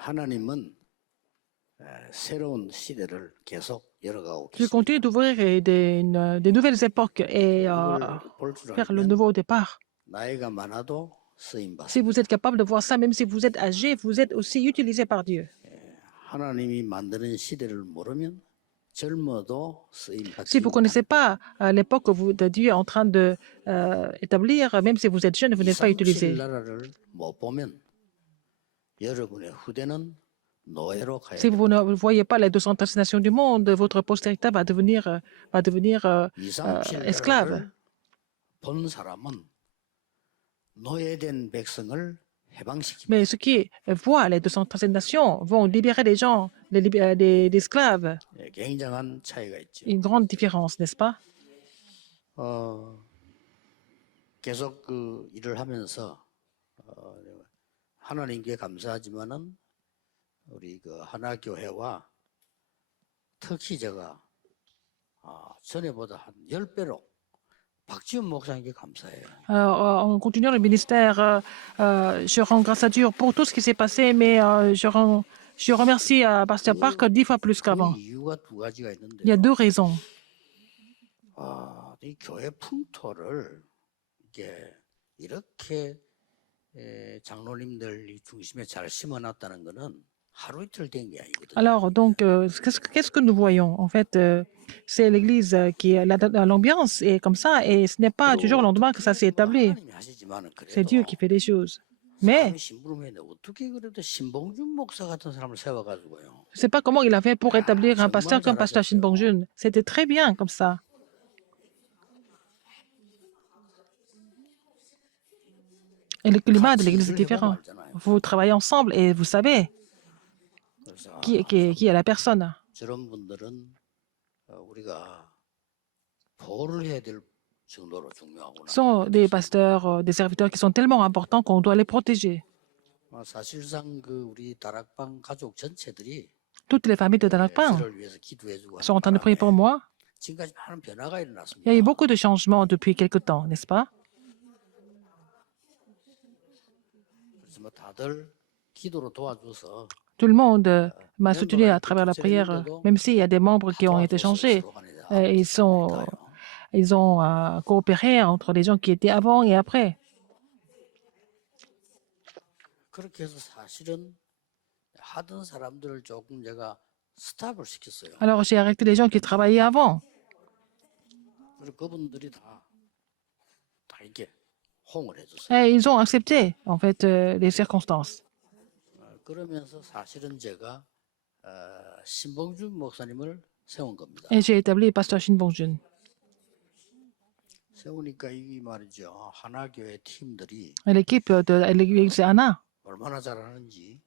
하나님은 새로운 시대를 계속 열어가고 Dieu 계십니다. continue d'ouvrir des nouvelles époques et 이걸 볼 줄 faire le 알면 nouveau départ. 나이가 많아도 쓰임 Si vous 받습니다. êtes capable de voir ça, même si vous êtes âgé, vous êtes aussi utilisé par Dieu. 하나님이 만드는 시대를 모르면 젊어도 쓰임 Si vous ne 받지 connaissez pas l'époque que Dieu est en train d'établir, même si vous êtes jeune, vous n'êtes pas 237 utilisé. 나라를 못 보면 여러분의 후대는 노예로 가야 Si 됩니다. vous ne voyez pas les 213 nations du monde, votre postérité va devenir 237 esclave. 나라를 본 사람은 노예된 백성을 해방시킵니다. Mais ceux qui voient les 213 nations vont libérer les gens, des esclaves. 굉장한 차이가 있죠. Une grande différence, n'est-ce pas? 계속 그 일을 하면서 하나님께 감사하지만은 우리 그 하나교회와 특히 제가 전에보다 한 10배로 박지훈 목사님께 감사해요. Alors, en continuant le ministère, je rends grâce à Dieu pour tout ce qui s'est passé, mais je remercie Pasteur Park 10 fois plus 그 qu'avant. 이유가 두 가지가 Il y 있는데요. a deux raisons. 이 교회 풍토를 이렇게 장로님들이 중심에 잘 심어놨다는 것은 하루 이틀 된 게 아니거든요. Alors, donc, qu'est-ce que nous voyons? En fait, c'est l'Église qui l'ambiance est comme ça, et ce n'est pas du jour au lendemain que ça s'est établi. 하나님이 하시지만은 C'est Dieu 그래도 qui fait les choses. Mais 사람이 심부름했는데 어떻게 그래도 신봉준 목사 같은 사람을 세워가지고요. je ne sais pas comment il a fait pour établir un pasteur comme Pasteur Shin Bong-jun. C'était très bien comme ça. Et le climat de l'Église est différent. Vous travaillez ensemble et vous savez 그래서 qui est la personne. 저런 분들은 우리가 보호를 해야 될 정도로 중요하구나. Ce sont des pasteurs, des serviteurs qui sont tellement importants qu'on doit les protéger. 사실상 그 우리 다락방 가족 전체들이 Toutes les familles de Danakpang 저를 위해서 기도해주고 sont en train de prier pour moi. 지금까지 많은 변화가 Il 일어났습니다. y a eu beaucoup de changements depuis quelque temps, n'est-ce pas? 그래서 뭐 다들 기도로 도와줘서 Tout le monde m'a soutenu à travers la prière, même s'il y a des membres qui ont été changés. Ils ont coopéré entre les gens qui étaient avant et après. 그렇게 해서 사실은 하던 사람들을 조금 제가 스탑을 시켰어요. Alors j'ai arrêté les gens qui travaillaient avant. 그리고 그분들이 다 이렇게 호응을 해줬어요. Et ils ont accepté, en fait, les circonstances. 그러면서 사실은 제가 신봉준 목사님을 세운 겁니다. Et j'ai établi Pasteur Shin Bong-jun. 세우니까 이 말이죠. 하나교회 팀들이 Et l'équipe de l'Église Anna 얼마나 잘하는지.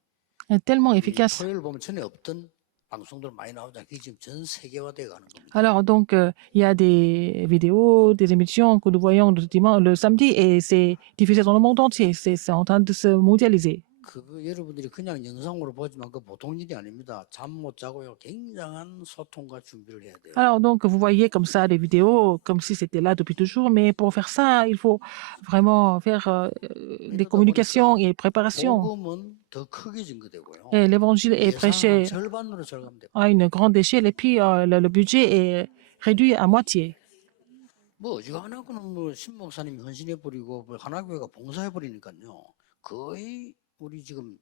est tellement 이 efficace. 토요일 보면 전에 없던 방송들 많이 나오잖아요. 그게 지금 전 세계화돼 가는 겁니다. Alors donc, il y a des vidéos, des émissions que nous voyons le samedi et c'est diffusé dans le monde entier. C'est en train de se mondialiser. 그거 여러분들이 그냥 영상으로 보지만 그 보통 일이 아닙니다. 잠 못 자고요. 굉장한 소통과 준비를 해야 돼요. Alors donc, vous voyez comme ça les vidéos, comme si c'était là depuis toujours, mais pour faire ça, il faut vraiment faire des communications et préparations. 복음은 더 크게 증거되고요. Et l'évangile est prêché 예산은 절반으로 절감되고. à une grande échelle et puis le budget est réduit à moitié. 뭐 어지간하고는 뭐 신목사님이 헌신해 버리고 하나교회가 봉사해 버리니까요. 거의 우리 지금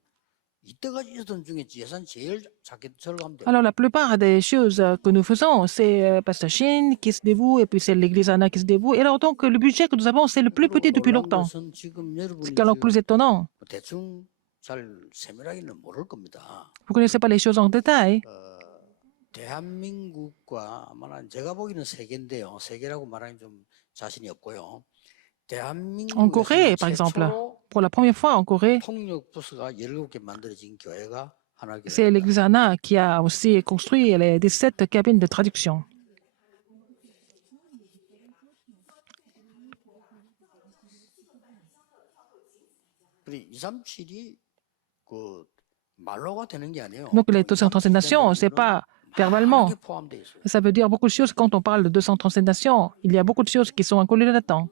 이때까지 있었던 중에 예산 제일 작게 절감돼요. Alors la plupart des choses que nous faisons, c'est Pasteur Shin qui se dévoue et puis c'est l'Église Anna qui se dévoue. Et alors donc, le budget que nous avons, c'est le plus petit depuis longtemps. 것은 지금 Ce 여러분이 qui est alors plus étonnant. 대충 잘 세밀하게는 모를 겁니다. Vous ne connaissez pas les choses en détail. 대한민국과 아마 제가 보기에는 세계인데요. 세계라고 말하기 좀 자신이 없고요. En Corée, par exemple, pour la première fois en Corée, 통역 부스가 17개 만들어진 교회가 하나교회. c'est l'Église Anna qui a aussi construit les 17 cabines de traduction. 그리고 237이 그 말로가 되는 게 아니에요. Donc les 237 nations, c'est pas verbalement. 포함되어 있어요. Ça veut dire beaucoup de choses quand on parle de 237 nations. Il y a beaucoup de choses qui sont incluses là-dedans.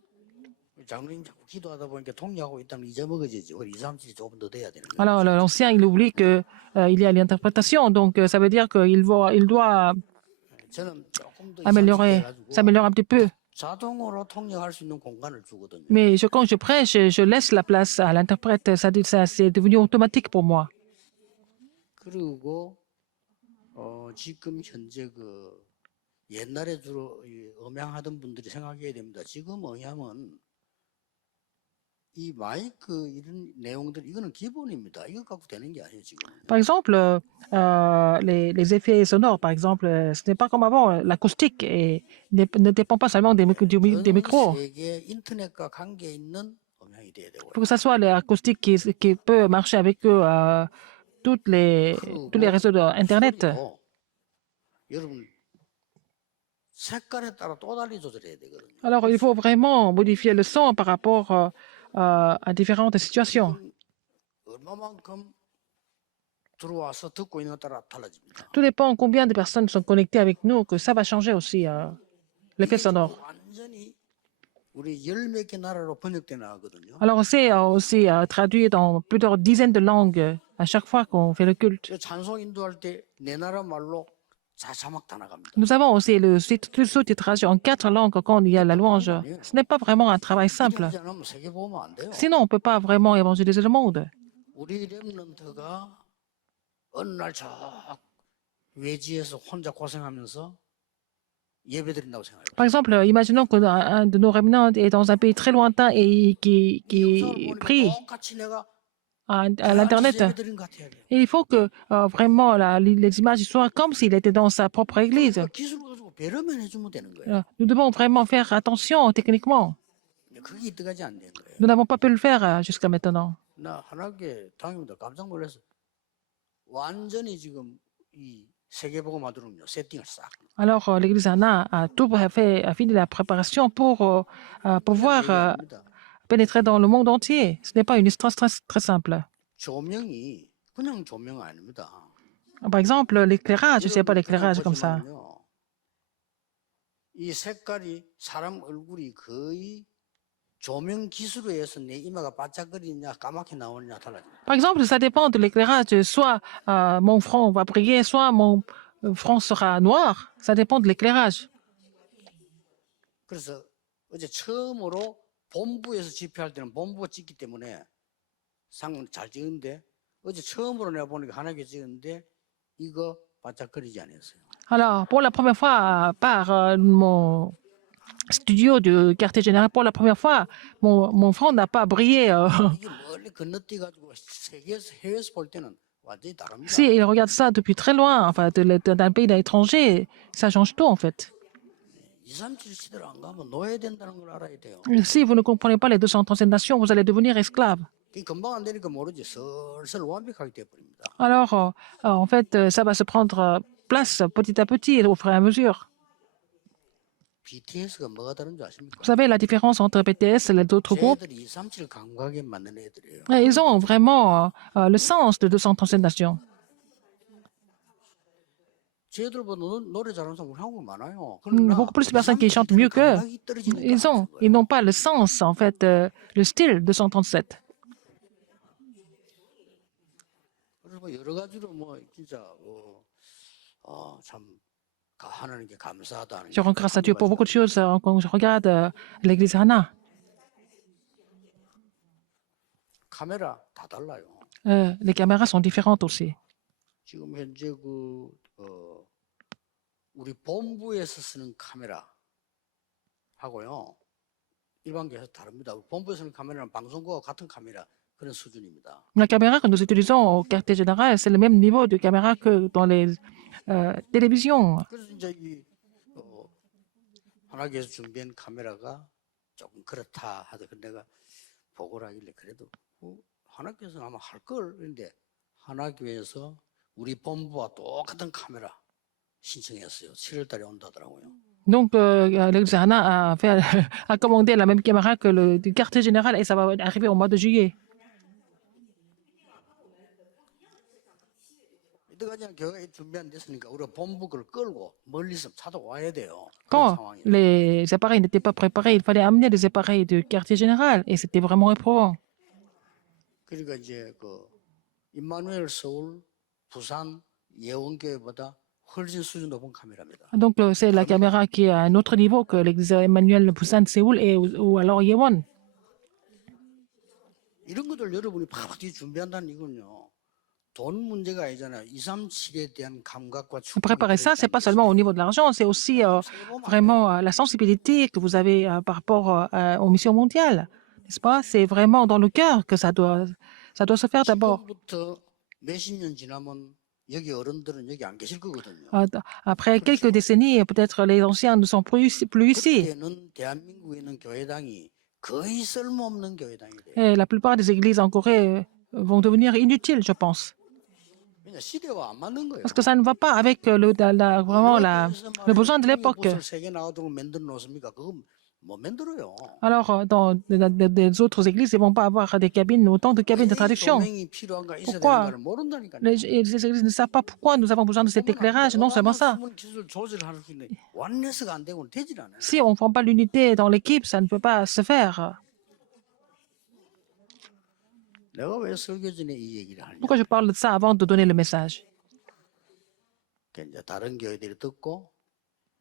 장로님 자꾸 기도하다 보니까 통역하고 있다면 잊어먹어지지. 우리 2, 3, 7이 조금 더 돼야 되는 거예요. Alors, l'ancien, il oublie que, il y a l'interprétation. Donc, ça veut dire il doit 저는 조금 더 2, 3, 7 améliorer, 돼가지고 s'améliorer un petit peu. 자동으로 통역할 수 있는 공간을 주거든요. Mais quand je prêche, je laisse la place à l'interprète. Ça, c'est devenu automatique pour moi. 그리고 지금 현재 그 옛날에 주로 이 음향하던 분들이 생각해야 됩니다. 지금 음향은 이 마이크 이런 내용들 이거는 기본입니다. 이거 갖고 되는 게 아니에요 지금. Par exemple, les effets sonores, par exemple, ce n'est pas comme avant. L'acoustique ne dépend pas seulement des des 전 micros. 세계 인터넷과 관계 있는 음향이 돼야 되고요. Pour que ça soit l'acoustique qui peut marcher avec tous les réseaux d'Internet. 소리도 여러분 색깔에 따라 또 달리 조절해야 되거든요. Alors, il faut vraiment modifier le son par rapport à différentes situations. 얼마만큼 들어와서 듣고 있는 것 따라 달라집니다. Tout dépend combien de personnes sont connectées avec nous, que ça va changer aussi l'effet 이게 지금 sonore. 완전히 우리 열 몇 개 나라로 번역돼 나가거든요. Alors, c'est aussi traduit dans plusieurs dizaines de langues à chaque fois qu'on fait le culte. 찬송 인도할 때 내 나라 말로 자막 다 나갑니다. Nous avons aussi le sous-titrage en 4 langues quand il y a la louange. Ce n'est pas vraiment un travail simple. 이러지 않으면 세계 보면 안 돼요. Sinon, on ne peut pas vraiment évangéliser le monde. 우리 렘넌트가 어느 날 저 외지에서 혼자 고생하면서 예배드린다고 생각해요. Par exemple, imaginons qu'un de nos rémanents est dans un pays très lointain et qui 영상을 보니까 prie 똑같이 내가 à 다 같이 l'Internet. 예배드린 것 같아야 돼요. Et il faut que vraiment les images soient comme s'il était dans sa propre église. 그러니까 기술을 가지고 배려만 해주면 되는 거예요. Nous devons vraiment faire attention techniquement. 근데 그게 이때까지 안 된 거예요. Nous n'avons pas pu le faire jusqu'à maintenant. 나 하나님께 당연히 깜짝 놀랐어요. 완전히 지금 이 세계복음 하도록요 세팅을 싹. Alors, l'église Anna a fini la préparation pour pouvoir 얘기합니다. pénétrer dans le monde entier. Ce n'est pas une histoire très simple. 조명이 그냥 조명 아닙니다. Par exemple, l'éclairage, ce n'est pas l'éclairage comme ça. 보시면요, 이 색깔이 사람 얼굴이 거의 조명 기술에 의해서 내 이마가 반짝거리냐 까맣게 나오느냐 달라집니다. Par exemple, ça dépend de l'éclairage. Soit mon front va briller, soit mon front sera noir. Ça dépend de l'éclairage. 그래서 어제 처음으로 본부에서 집회할 때는 본부가 찍기 때문에 상을 잘 찍은데 어제 처음으로 내가 보니까 하나게 찍었는데 이거 반짝거리지 않았어요. Alors, pour la première fois, par mon studio du quartier général, pour la première fois, mon front n'a pas brillé. 이게 멀리 건너뛰어 가지고 세계에서 해외에서 볼 때는 완전히 다릅니다. Si il regarde ça depuis très loin, enfin, d'un pays étranger, ça change tout en fait. 237 시대로 안 가면 노예된다는 걸 알아야 돼요. Si vous ne comprenez pas les 237 nations, vous allez devenir esclave. 그게 금방 안 되니까 모르지 슬슬 완벽하게 돼버립니다. Alors, en fait, ça va se prendre place petit à petit, au fur et à mesure. BTS가 뭐가 다른지 아십니까? Vous savez la différence entre BTS et les autres groupes? 쟤들이 237 감각에 맞는 애들이에요. Ils ont vraiment le sens de 237 nations. 쟤들보다 노래 잘하는 사람 우리 한국 많아요. Beaucoup plus de personnes qui chantent mieux qu'eux. 감각이 떨어지니까 Ils n'ont pas le sens, en fait, le style 237. 그래서 뭐 여러 가지로 뭐 진짜 참 하나님께 감사하다는 Je rends grâce à Dieu pour beaucoup de choses quand je regarde l'église Hana. 카메라 다 달라요. Les caméras sont différentes aussi. 지금 현재 우리 본부에서 쓰는 카메라 하고요. 일반 교회에서 다릅니다. 본부에서 쓰는 카메라는 방송국과 같은 카메라 그런 수준입니다. La caméra que nous utilisons au quartier général, c'est le même niveau de caméra que dans les télévisions. 그래서 이제 이 하나교에서 준비한 카메라가 조금 그렇다 하더 내가 보고를 하길래 그래도 하나교에서는 아마 할 걸 했는데 하나교에서 우리 본부와 똑같은 카메라 신청했어요. 7월 달에 온다더라고요. Donc, l'église Hana a commandé la même caméra que le du quartier général et ça va arriver au mois de juillet. 이때까지 교회에 준비 안 됐으니까 우리가 본부 그걸 끌고 멀리서 차도 와야 돼요. 그런 Quand 상황이에요. les appareils n'étaient pas préparés, il fallait amener des appareils de quartier général et c'était vraiment éprouvant. 그러니까 이제 그 임마누엘 서울, 부산 예원교회보다 훨씬 수준 높은 카메라입니다. Donc, c'est la caméra qui est à un autre niveau que l'église Emmanuel Busan de Séoul ou alors Yewon. 이런 것들 여러분이 바로 준비한다는 이건요. 돈 문제가 아니잖아요. 237에 대한 감각과 축복이 Préparer ça, c'est pas seulement au niveau de l'argent, c'est aussi vraiment la sensibilité que vous avez par rapport aux missions mondiales, n'est-ce pas? C'est vraiment dans le cœur que ça doit se faire d'abord. 지금부터 몇십 년 지나면 여기 어른들은 여기 안 계실 거거든요. Après quelques décennies, peut-être les anciens ne sont plus ici. 그때는 대한민국에 있는 교회당이 거의 쓸모없는 교회당이 돼요. Et la plupart des églises en Corée vont devenir inutiles, je pense. 왜냐 시대와 안 맞는 거예요. Parce que ça ne va pas avec vraiment le besoin de l'époque. 세계 나오도록 만들어 놓습니까? 그거 못 만들어요. Alors, dans des autres églises, ils ne vont pas avoir des cabines, autant de cabines de traduction. 조명이 필요한가 있어야 Pourquoi? 되는가를 모른다니까요. Les églises ne savent pas pourquoi nous avons besoin de cet éclairage. Non seulement ça. 숨은 기술 조절할 수 있는 완네스가 안 되고는 되질 않아요. Si on ne prend pas l'unité dans l'équipe, ça ne peut pas se faire. 내가 왜 설교 전에 이 얘기를 하냐? Pourquoi je parle de ça avant de donner le message? 이제 다른 교회들이 듣고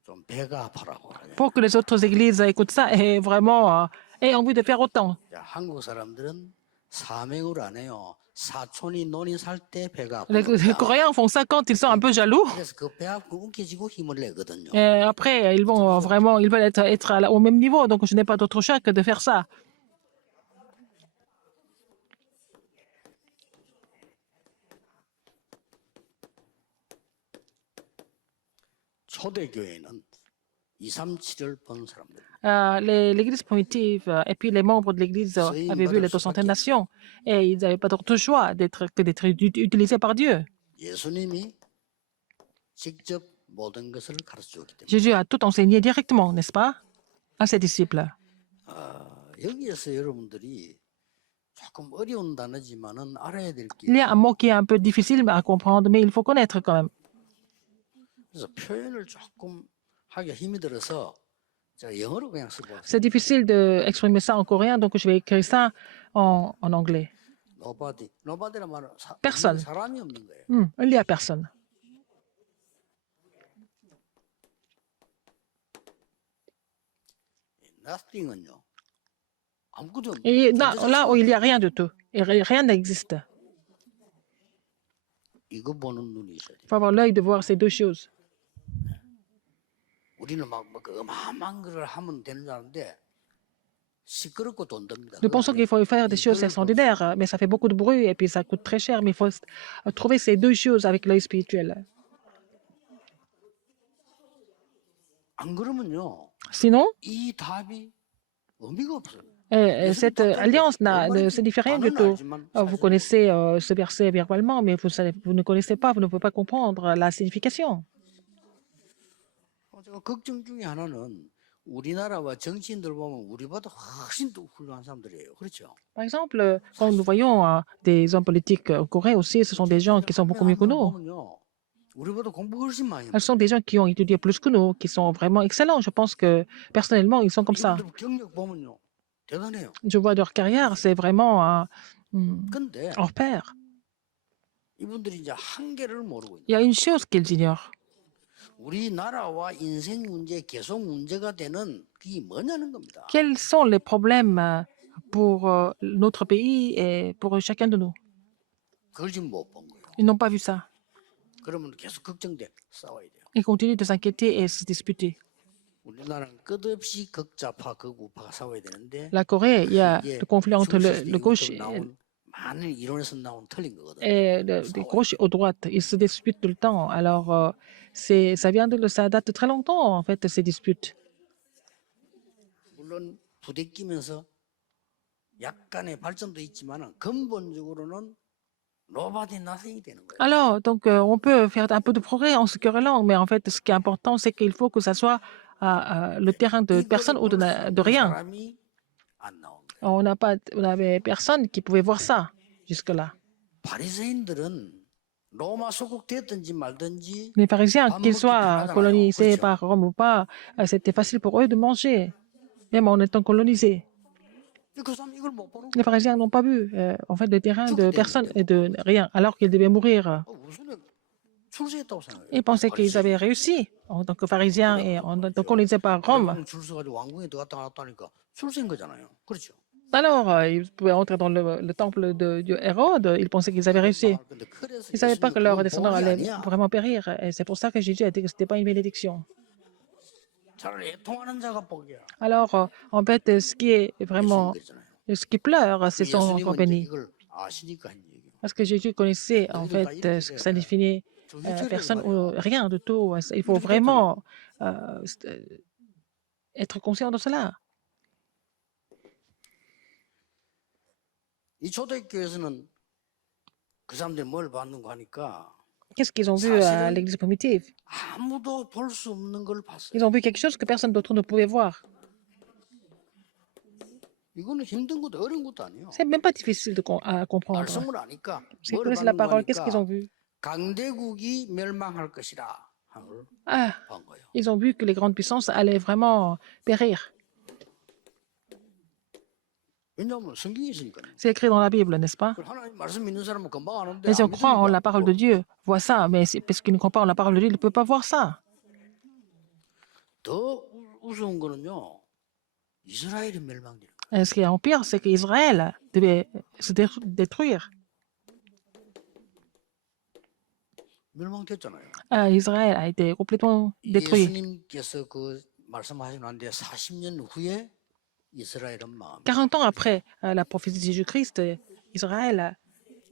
좀 배가 아파라고 그러냐. Pour que les autres églises écoutent ça et vraiment aient envie de faire autant. 한국 사람들은 사명을 안 해요. 사촌이 논이 살 때 배가 아프다. Les Coréens font ça quand ils sont un peu jaloux. 그래서 그 배 아프고 움켜쥐고 힘을 내거든요. Et après, ils vont vraiment, ils veulent être au même niveau. Donc, je n'ai pas d'autre choix que de faire ça. 초대 교회는 237을 본 사람들. L'église primitive et puis les membres de l'église avaient vu les 200 nations et ils n'avaient pas d'autre choix que d'être utilisés par Dieu. 예수님이 직접 모든 것을 가르쳐 줬기 때문에. Jésus a tout enseigné directement, n'est-ce pas, à ses disciples. 여기에서 여러분들이 조금 어려운 단어지만은 알아야 될 게. Il y a un mot qui est un peu difficile à comprendre, mais il faut connaître quand même. 그래서 표현을 조금 하기가 힘이 들어서 제가 영어로 그냥 쓰고 왔어요. C'est difficile d'exprimer ça en coréen, donc je vais écrire ça en anglais. Nobody. Nobody란 말은 Personne. 사람이 없는 거예요. Il n'y a personne. Nothing은요. 아무것도 없는 Et là où il n'y a rien de tout, et rien n'existe. 이거 보는 눈이 있어야 돼요. Il faut avoir l'œil de voir ces deux choses. 우리는 막 어마어마한 걸 하면 되는 줄 아는데 시끄럽고 돈 듭니다. Nous pensons qu'il faut faire des choses extraordinaires, mais ça fait beaucoup de bruit et puis ça coûte très cher. Mais il faut trouver ces deux choses avec l'œil spirituel. 안 그러면요. Sinon, 이 답이 의미가 없어요. cette alliance ne signifie rien du tout. Vous connaissez ce verset verbalement, mais vous ne connaissez pas, vous ne pouvez pas comprendre la signification. 제가 걱정 중에 하나는 우리나라와 정치인들 보면 우리보다 훨씬 더 훌륭한 사람들이에요. 그렇죠? Par exemple, quand nous voyons des hommes politiques en Corée aussi, ce sont des gens qui sont beaucoup mieux que nous. 보면요. 우리보다 공부 훨씬 많이 Ce sont des gens qui ont étudié plus que nous, qui sont vraiment excellents. Je pense que personnellement, ils sont comme ça. 이분들 경력 보면요. 대단해요. Je vois leur carrière, c'est vraiment 근데 hors pair. 이분들이 이제 한계를 모르고 있는 Il y a une chose qu'ils ignorent. 우리나라와 인생 문제, 계속 문제가 되는 그게 뭐냐는 겁니다. Quels sont les problèmes pour notre pays et pour chacun de nous? 그걸 지금 못 본 거예요. Ils n'ont pas vu ça. 그러면 계속 걱정돼. 싸워야 돼요. Ils continuent de s'inquiéter et se disputer. 우리나라는 끝없이 극좌파, 극우파가 싸워야 되는데 La Corée, il y a 이게 le conflit entre le gauche 나온 많은 이론에서 나온 틀린 거거든요. et le gauche au droite. Ils se disputent tout le temps. Alors, ça date de très longtemps, en fait, ces disputes. 물론 부대끼면서 약간의 발전도 있지만 근본적으로는 nobody nothing이 되는 거예요. Alors, donc, on peut faire un peu de progrès en se querellant, mais en fait, ce qui est important, c'est qu'il faut que ça soit le terrain de personne ou de rien. 사람이 안 나온 거예요. On n'avait personne qui pouvait voir ça jusque-là. 바리새인들은 로마 소국 됐든지 말든지 Les pharisiens, 밥 qu'ils 먹기 soient 편하잖아요. colonisés 그렇죠? par Rome ou pas, c'était facile pour eux de manger, même en étant colonisés. 그 사람 이걸 못 보는 Les 거예요. pharisiens n'ont pas vu, en fait, le terrain 죽게 de 돼 personne 있는데 et de rien, alors qu'ils devaient mourir. 무슨 출세했다고 생각해요. Ils pensaient qu'ils 바리새인. avaient réussi en tant que pharisiens et en étant colonisés par Rome. 대왕 줄 서가지고 왕궁에 들어갔다 나왔다니까 출세인 거잖아요. 그렇죠? Alors, ils pouvaient entrer dans le temple de Hérode, ils pensaient qu'ils avaient réussi. 망할 건데 그래서 Ils ne savaient pas que 예수님은 leurs 그건 descendants 복이 allaient 아니야. vraiment périr. Et c'est pour ça que Jésus a dit que ce n'était pas une bénédiction. 잘 애통하는 자가 복이야. Alors, en fait, ce qui est 예수님 vraiment, 그랬잖아요. ce qui pleure, c'est son encore 예수님은 이제 béni. 이걸 아시니까 한 얘기예요. Parce que Jésus connaissait, en 너희들 다 fait, 이렇게 ce que 돼. ça définit 조기철이란 personne ou 말이야. rien du tout. Il faut vraiment être conscient de cela. 이 초대교회에서는 그 사람들이 뭘 받는가 하니까 Qu'est-ce qu'ils ont vu à l'église primitive? 아무도 볼 수 없는 걸 봤어요. Ils ont vu quelque chose que personne d'autre ne pouvait voir. 이거는 힘든 것도 어려운 것도 아니에요. C'est même pas difficile à comprendre. 말씀을 아니까 S'ils 뭘 connaissent la 받는가 parole, qu'est-ce qu'ils ont 하니까 vu? 강대국이 멸망할 것이라 하는 걸 Ah, 본 거예요. ils ont vu que les grandes puissances allaient vraiment périr. 왜냐하면 성경에 있으니까요. C'est écrit dans la Bible, n'est-ce pas? 하나님 말씀 믿는 사람은 금방 아는데 Les gens 안 croient en la 믿으니까 parole de Dieu, voient ça, mais parce qu'ils ne croient pas en la parole de Dieu, ils ne peuvent pas voir ça. 더 우스운 거는요. 이스라엘이 멸망되는 거예요. Et ce qui est en pire, c'est qu'Israël devait se détruire. 멸망됐잖아요. Israël a été complètement détruit. 예수님께서 그 말씀하시고 난 뒤에 40년 후에 이스라엘은 망합니다. 40 ans après la prophétie de Jésus-Christ, Israël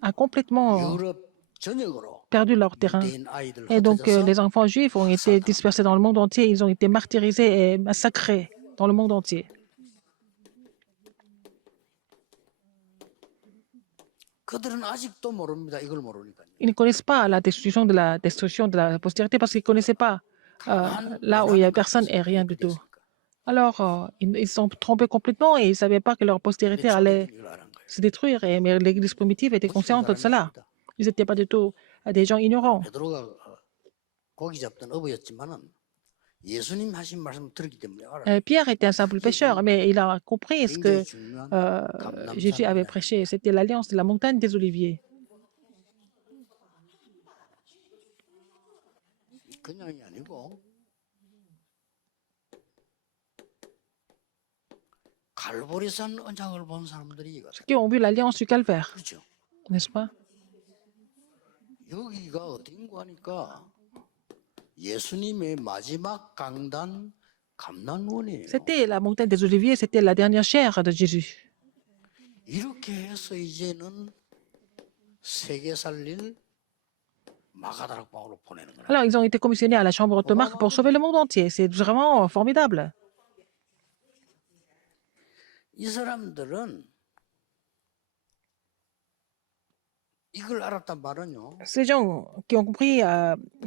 a complètement 유럽 전역으로 perdu leur terrain. 유대인 아이들 Et donc, 흩어져서 les enfants juifs ont été dispersés dans le monde entier. Ils ont été martyrisés et massacrés dans le monde entier. 그들은 아직도 모릅니다. 이걸 모르니까요. Ils ne connaissent pas la destruction de la postérité parce qu'ils ne connaissaient pas là où il n'y a personne et rien du tout. Alors, ils sont trompés complètement et ils ne savaient pas que leur postérité allait 이걸 아는 거예요. se détruire. Mais l'Église primitive était consciente de cela. Ils n'étaient pas du tout des gens ignorants. 베드로가 고기 잡던 어부였지만은 예수님 하신 말씀 들었기 때문에 알아요. Pierre était un simple pécheur, mais il a compris ce que 굉장히 중요한 Jésus avait 감남산입니다. prêché. C'était l'alliance de la montagne des Oliviers. 그냥이 아니고 갈보리산 언약을 본 사람들이 이거 Ceux qui ont vu l'alliance du calvaire, 그렇죠. n'est-ce pas? 여기가 어딘가 하니까 예수님의 마지막 강단 감난원이에요. C'était la montagne des Oliviers, c'était la dernière chair de Jésus. 이렇게 해서 이제는 세계 살릴 마가다락방으로 보내는 거예요. Alors, ils ont été commissionnés à la chambre de Marc pour sauver le monde entier. C'est vraiment formidable. 이 사람들은 이걸 알았단 말은요. Ces gens qui ont compris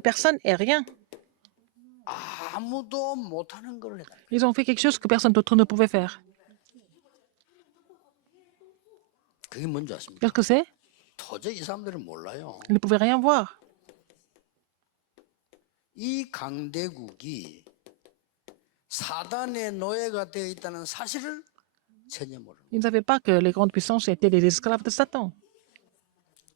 personne et rien, 아무도 못하는 걸 해요. ils ont fait quelque chose que personne d'autre ne pouvait faire. 그게 뭔지 아십니까? Qu'est-ce que c'est? 도저히 이 사람들은 몰라요. Ils ne pouvaient rien voir. 이 강대국이 사단의 노예가 되어 있다는 사실을 전혀 모릅니다. Ils ne savaient pas que les grandes puissances étaient des esclaves de Satan.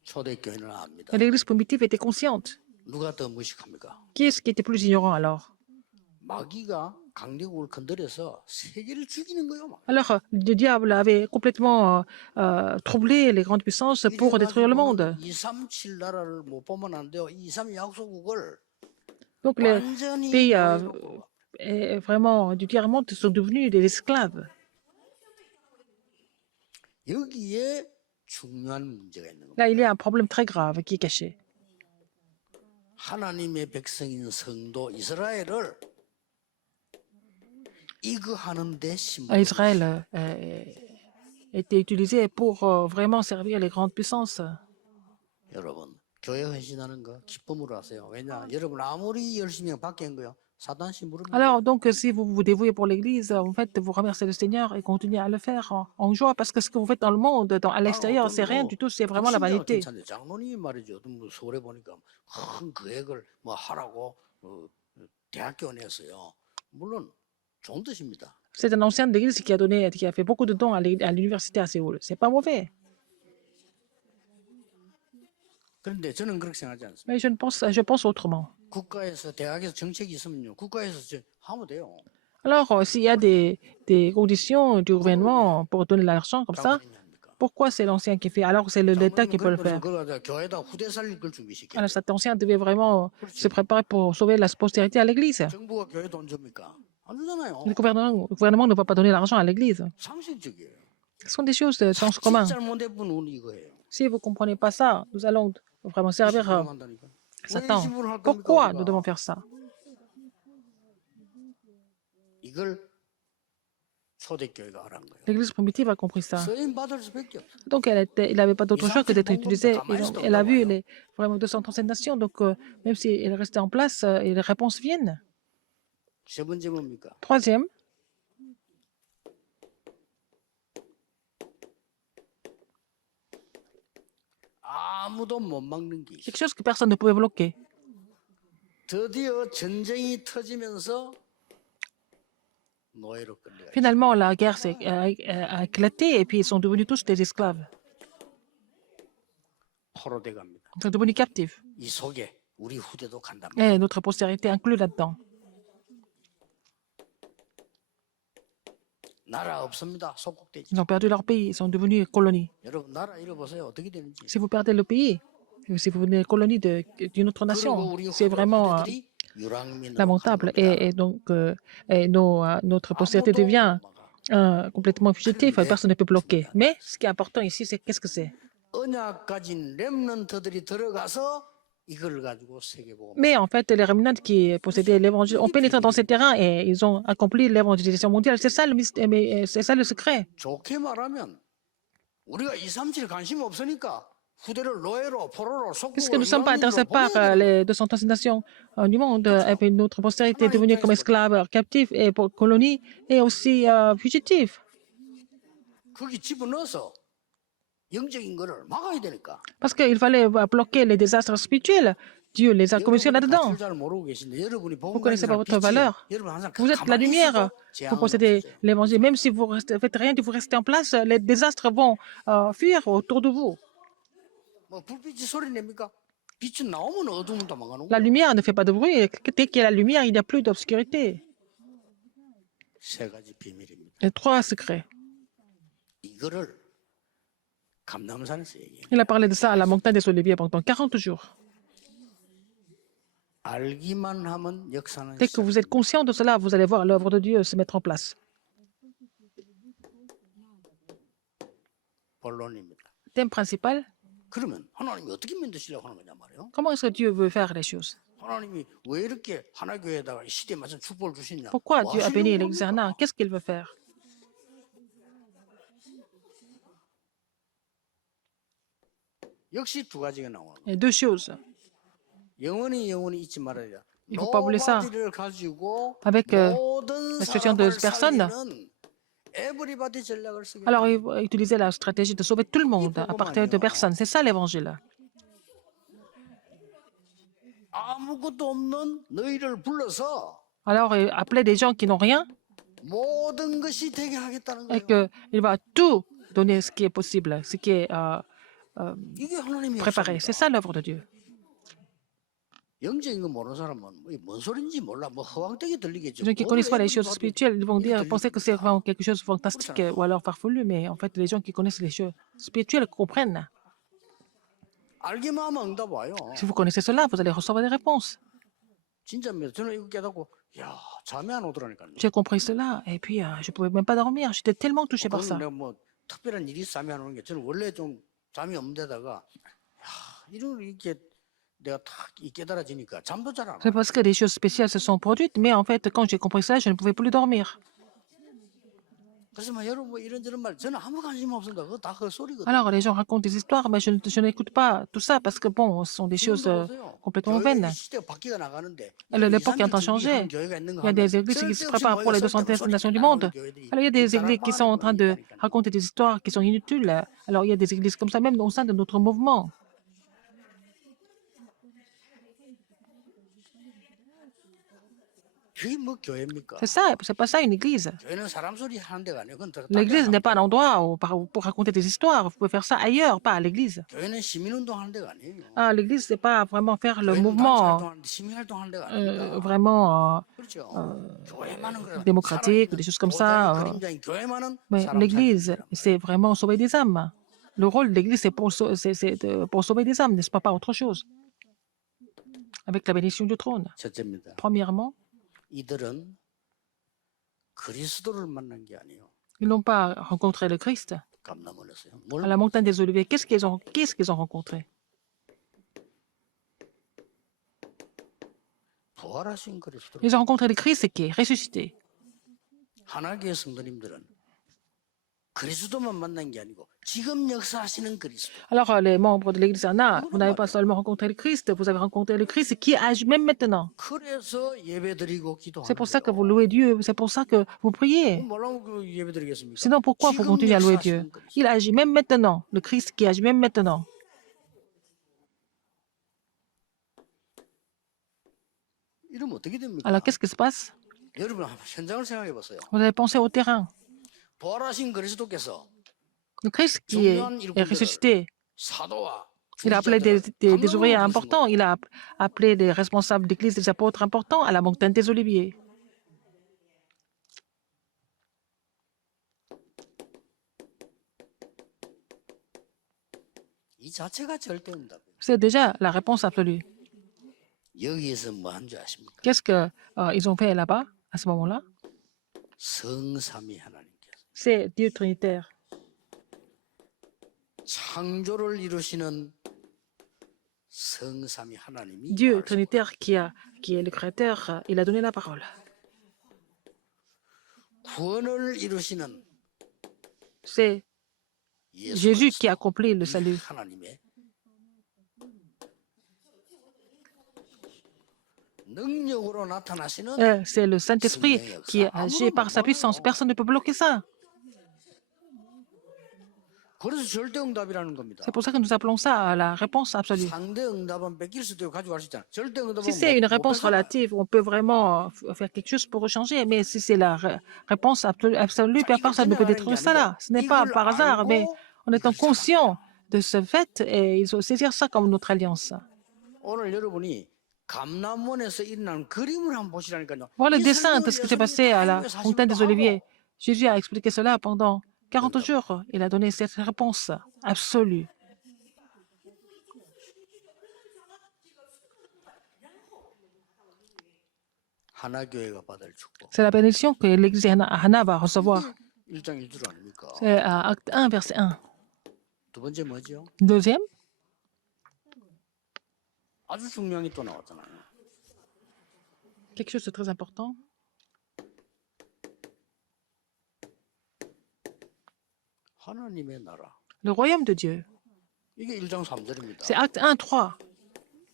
초대교회는 압니다. Et l'Église primitive était consciente. 누가 더 무식합니까? Qui est-ce qui était plus ignorant alors? 마귀가 강대국을 건드려서 세계를 죽이는 거예요. 막. Alors, le diable avait complètement troublé les grandes puissances pour détruire le monde. 237 나라를 못 보면 안 돼요. 237 약소국을 Donc, les 완전히 pays 노예로 vraiment du tiers-monde sont devenus des esclaves. 여기에 중요한 문제가 있는 겁니다. Là, il y a un problème très grave qui est caché. 하나님의 백성인 성도 이스라엘을 이거 하는데 심어. Israël était utilisé pour vraiment servir les grandes puissances. 여러분 교회 헌신하는 거 기쁨으로 하세요. 왜냐? 여러분 아무리 열심히 밖에 한 거요. 사단 심부름입니다. Alors, donc, si vous vous dévouez pour l'Église, en fait, vous remerciez le Seigneur et continuez à le faire en joie, parce que ce que vous faites dans le monde, à 나는 l'extérieur, c'est 어떤 rien du tout, c'est vraiment la 불신자가 vanité. 괜찮은데 장로님이 말이죠. 어떤 뭐 서울에 보니까 큰 계획을 뭐 하라고 대학교 내서요. 물론 좋은 뜻입니다. C'est un ancien de l'Église qui a fait beaucoup de dons à l'université à Séoul. C'est pas mauvais. 그런데 저는 그렇게 생각하지 않습니다. Mais je pense autrement. 국가에서 대학에서 정책이 있으면요. 국가에서 하면 돼요. Alors, s'il y a des conditions du gouvernement pour donner l'argent comme ça, 장로님이 합니까? pourquoi c'est l'ancien qui fait alors que c'est l'État qui 장로님은 peut le 그래서 faire? 그걸 가지고 교회에다 후대 살릴 걸 준비시켜야 Alors, 돼요. cet ancien devait vraiment se 그렇지. préparer pour sauver la postérité à l'Église. 정부가 교회 돈 줍니까? 안 주잖아요. Le gouvernement ne va pas donner l'argent à l'Église. 상식적이에요. Ce sont des choses de sens commun. 잘못된 분은 이거 해요. Si vous ne comprenez pas ça, nous allons vraiment servir 한다니까. Satan. 왜 할 겁니까, Pourquoi 우리가? nous devons faire ça? 이걸 초대교회가 알은 거예요. L'Église primitive a compris ça. 쓰임 받을 수밖에 없어. Donc, il n'avait pas d'autre choix que d'être utilisée. Elle a vu vraiment 237 nations. Donc, même si elle restait en place, et les réponses viennent. 세 번째 뭡니까? Troisième, 아무도 못 막는 게 있어. quelque chose que personne ne pouvait bloquer. 드디어 전쟁이 터지면서 노예로 끌려가. Finalement, la guerre a éclaté et puis ils sont devenus tous des esclaves. 포로돼 갑니다. Ils sont devenus captifs. 이 속에 우리 후대도 간단 말이에요. Et notre postérité inclue là-dedans. 나라 없습니다. 속국되지. Ils ont perdu leur pays. Ils sont devenus colonies. 여러분 나라 잃어보세요. 어떻게 되는지. Si vous perdez le pays, si vous venez colonie d'une autre 그리고 nation, 우리 c'est vraiment 후대들이 유랑민으로 lamentable. 가는 겁니다. Et donc, notre postérité 아무도 devient 못 막아. complètement fugitif. Personne ne peut bloquer. Mais ce qui est important ici, c'est qu'est-ce que c'est? 언약 가진 렘넌트들이 들어가서 이걸 가지고 세계복음. Mais en fait, les rémanents qui possédaient l'évangile ont pénétré dans ces terrains et ils ont accompli l'évangélisation mondiale. C'est ça le mystère, mais c'est ça le secret. 좋게 말하면 우리가 237 관심 없으니까 후대를 노예로 포로로 Puisque nous 속국으로 ne sommes pas intéressés par les 230 nations du monde, et puis notre postérité est devenue comme esclaves, captifs et colonies, et aussi fugitifs. 거기 집어넣어서 영적인 거를 막아야 되니까. Parce qu'il fallait bloquer les désastres spirituels. Dieu les a commissionnés là-dedans. 가치를 잘 모르고 계신데 여러분이 Vous ne 복음 connaissez pas 가진 votre valeur. 여러분 항상 Vous êtes la 가만히 lumière. 있어도 Vous 재앙은 possédez 없어져요. l'évangile. Même si vous ne faites rien, vous restez en place, les désastres vont fuir autour de vous. 뭐 불빛이 소리 냅니까? 빛은 나오면 어둠은 도망가는 La 거예요. lumière ne fait pas de bruit. Et dès qu'il y a la lumière, il n'y a plus d'obscurité. 세 가지 비밀입니다. Il y a 3 secrets. 이거를 감남산에서 얘기해요. Il a parlé de ça à la montagne des Oliviers pendant 40 jours. 알기만 하면 역사는 Dès que vous êtes conscient de cela, vous allez voir l'œuvre de Dieu se mettre en place. 본론입니다. Thème principal, 그러면 하나님이 어떻게 만드시려고 하는 거냐 말이에요. comment est-ce que Dieu veut faire les choses? 하나님이 왜 이렇게 하나교회에다가 시대에 맞춘 축복을 주시냐? Pourquoi 뭐 Dieu a 하시려고 béni 합니까? l'exernat? Qu'est-ce qu'il veut faire? 역시 두 가지가 나오는 거예요. Il y a 2 choses. 영원히 잊지 말아야 돼요. Il faut pas oublier ça. 노바디를 가지고 Avec 모든 la situation de 사람을 personnes. 살리는 에브리바디 전략을 쓰게 Alors, 돼요. il va utiliser la stratégie de sauver tout le monde à partir de personnes. C'est ça l'évangile. 아무것도 없는 너희를 불러서 Alors, appeler des gens qui n'ont rien 모든 것이 되게 하겠다는 et 거예요. qu'il va tout donner ce qui est possible, ce qui est 이게 하나님의 préparé. C'est 역사입니다. ça l'œuvre de Dieu. 영적인 거 모르는 사람은 뭔 소린지 몰라. 뭐 허황되게 들리겠죠. Les gens qui ne connaissent pas les choses spirituelles, ils vont penser que c'est vraiment quelque chose de fantastique ou alors farfelu, mais en fait, les gens qui connaissent les choses spirituelles comprennent. 알기만 하면 응답 와요. Si vous connaissez cela, vous allez recevoir des réponses. 진짜입니다. 저는 이거 깨닫고 야 잠이 안 오더라니까요. J'ai compris cela et puis je ne pouvais même pas dormir. J'étais tellement touché par ça. 그건 내가 뭐 특별한 일이 있어 잠이 안 오는 게 저는 원래 좀 잠이 없는 데다가 야, 이런 이렇게 내가 딱 깨달아지니까 잠도 잘 안 C'est 와. parce que des choses spéciales se sont produites, mais en fait, quand j'ai compris ça, je ne pouvais plus dormir. 그래서 막 여러분 뭐 이런저런 말 저는 아무 관심 없습니다. 그거 다 헛소리거든요. Alors, les gens racontent des histoires, mais je n'écoute pas tout ça parce que, bon, ce sont des choses 지금도 보세요. complètement 교회 이 vaines. 시대가 바뀌어 나가는데 L'époque est en 2, train de 3주 준비하는 changer. 교회가 있는 거 Il y a 하면 des églises qui se 쓸데없이 préparent pour 모여서 les 쓸데없는 200 소리 nations du 맨날 monde. 하는 교회들이 Alors, il y a des 자랑 églises qui sont en 많은 train 교회들이 de 있다니까요. raconter des histoires qui sont inutiles. Alors, il y a des églises comme ça, même au sein de notre mouvement. 그게 뭐 교회입니까? C'est ça, c'est pas ça une église. 교회는 사람 소리 하는 데가 아니에요. 그건 다 L'église n'est pas un 하는 endroit pour raconter des histoires. Vous pouvez faire ça ailleurs, pas à l'église. 교회는 시민운동 하는 데가 아니에요. Ah, l'église, c'est pas vraiment faire le 교회는 단체 mouvement 활동하는데 시민활동 하는 데가 아닙니다. vraiment 그렇죠. 교회만은 그래. démocratique ou des choses comme ça. 그림자인 교회만은 Mais 사람 l'église, 살리는 데란 말이에요. c'est vraiment sauver des âmes. Le rôle de l'église, c'est pour sauver des âmes, n'est-ce pas, pas autre chose. Avec la bénédiction du trône. 첫째입니다. Premièrement, 이들은 그리스도를 만난 게 아니에요. ils n'ont pas rencontré le Christ. 감남원에서요. À 뭘 la montagne des Oliviers, qu'est-ce qu'ils ont rencontré? 부활하신 그리스도를. Ils ont rencontré le Christ qui est ressuscité. 하나교회 성도님들은 그리스도만 만난 게 아니고 지금 역사하시는 그리스도. Alors, les membres de l'église Anna, vous n'avez pas seulement rencontré le Christ, vous avez rencontré le Christ qui agit même maintenant. 그래서 예배드리고 C'est 기도하는 pour ça que 거예요. vous louez Dieu, c'est pour ça que vous priez. 뭐라고 그 예배드리겠습니까? Sinon, pourquoi vous 지금 continuez à louer Dieu? 역사하시는 그리스도. Il agit même maintenant. Le Christ qui agit même maintenant. 이러면 어떻게 됩니까? Alors, qu'est-ce qui se passe? 여러분 한번 현장을 생각해 보세요. Vous avez pensé au terrain. 부활하신 그리스도께서 Le Christ qui est ressuscité, 사도와 il a appelé des ouvriers importants, il a appelé des responsables d'église, des apôtres importants à la montagne des Oliviers. 이 자체가 절대응답이에요. C'est déjà la réponse absolue. 여기에서 뭐 한 줄 아십니까? Qu'est-ce qu'ils ont fait là-bas, à ce moment-là? 성삼위 하나님께서 C'est Dieu trinitaire. 창조를 이루시는 성삼위 하나님이 Dieu 말씀- trinitaire qui est le créateur, il a donné la parole. 구원을 이루시는 C'est 예수 Jésus qui 그리스도, accomplit le 이 salut. 하나님의 능력으로 나타나시는 C'est le Saint-Esprit qui agit par sa puissance. Personne ne peut bloquer ça. 그래서 절대응답이라는 겁니다. C'est pour ça que nous appelons ça la réponse absolue. 상대응답은 뺏길 수도 있고 가져갈 수 있잖아. 절대응답은 Si c'est une réponse relative, on peut vraiment faire quelque chose pour changer. Mais si c'est la réponse absolue, personne ne peut détruire ça là. Ce n'est pas par hasard, mais en étant conscient de ce fait, et il faut saisir ça comme notre alliance. 오늘 여러분이 감람원에서 일어난 그림을 한번 보시라니까요. Voilà le 이 dessin 설명을 de ce qui s'est 예수님이 passé à la 다 해놓고 montagne des 사실도 Oliviers. 하고 Jésus a expliqué cela pendant 40 jours. Il a donné cette réponse absolue. 하나교회가 받을 축복. C'est la bénédiction que l'église Hana va recevoir. 1장 1절 아닙니까? C'est à Acte 1, verset 1. 두 번째 뭐죠? Deuxième, 아주 중요한 게 또 나왔잖아요. quelque chose de très important. 하나님의 나라. Le royaume de Dieu. 이게 1장 3절입니다. C'est Acte 1, 3.